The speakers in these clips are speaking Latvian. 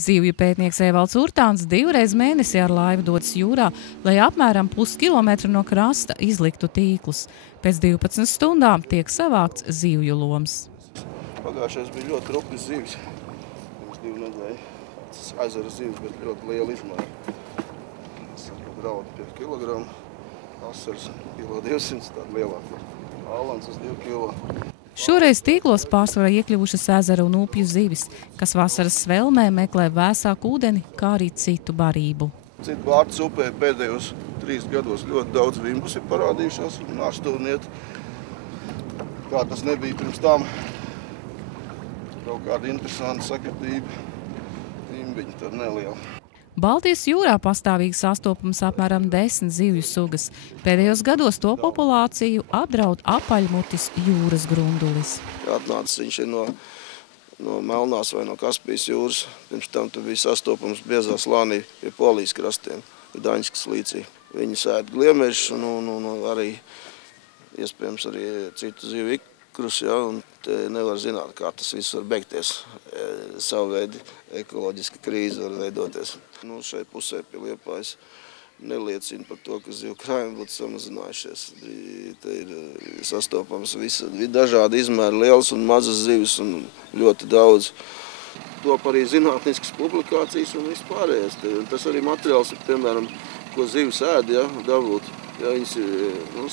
Zivju pētnieks Evalds Urtāns 2 reizes mēnesī ar laivu dodas jūrā, lai apmēram puskilometru no krasta izliktu tīklus. Pēc 12 stundām tiek savākts zivju loms. Pagājušais bija ļoti rupjas zivis. Pirms 2 nedēļas. Tas ezera zivis, bet ļoti liela izmēra. Graudu 5 kg, asars 1,200 kg, tāda lielāka. Ālans uz 2 kg. Šoreiz tīklos pārsvarā iekļuvušas ezera un upju zivis, kas vasaras svelmē meklē vēsāku ūdeni, kā arī citu barību. Citu Bārtas upē pēdējos 3 gados ļoti daudz vimbus ir parādījušās un ārstūniet. Kā tas nebija pirms tam, kaut kāda interesanta sakritība, vimbiņa tad neliela. Baltijas jūrā pastāvīgi sastopams apmēram 10 zivju sugas. Pēdējos gados to populāciju apdraud apaļmutis jūras grundulis. Atnācis viņš ir no Melnās vai no Kaspijas jūras. Pirms tam tur bija sastopams biezā slānī pie Polijas krastiem, Daņskas līcī. Viņi sēd gliemežus un arī, iespējams, arī citu zivju ikrus, ja, un te nevar zināt, kā tas viss var beigties. Savu veidu ekoloģiska krīze var veidoties. Šai pusē pie Liepājas neliecina par to, ka zivju krājumi būtu samazinājušies. Te ir sastopams dažādi izmēri, liels un mazas zivis un ļoti daudz. Top arī zinātniskas publikācijas un vispārējais. Tas arī materiāls ir, piemēram, ko zivis ēd, ja, dabūt. Ja viņas ir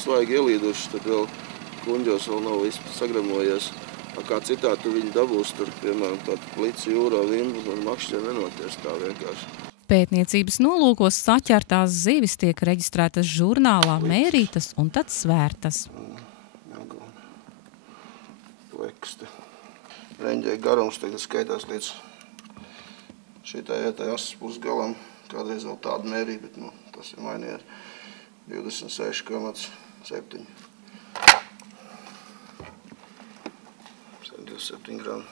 svaigi ielīdušas, tad vēl kuņģos vēl nav viss sagramojies. Kā citādi tu viņi dabūs, tur, piemēram, tādu plici jūrā vimbu un makšķi nenoties tā vienkārši. Pētniecības nolūkos saķertās zivis tiek reģistrētas žurnālā, mērītas un tad svērtas. Pleksti. Reņģēja garums tagad skaitās līdz šitai vietai asas pusgalam. Kādreiz vēl tādu mērīja, bet tas ir mainīja ar 26,7. 27 gramu.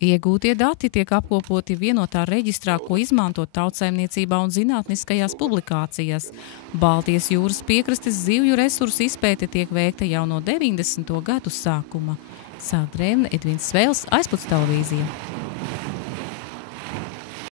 Iegūtie dati tiek apkopoti vienotā reģistrā, ko izmanto tautsaimniecībā un zinātniskajās publikācijās. Baltijas jūras piekrastes zivju resursu izpēte tiek veikta jau no 90. gadu sākuma. Sākt Drēvne, Edvins Svēls, Aizputs televīzija.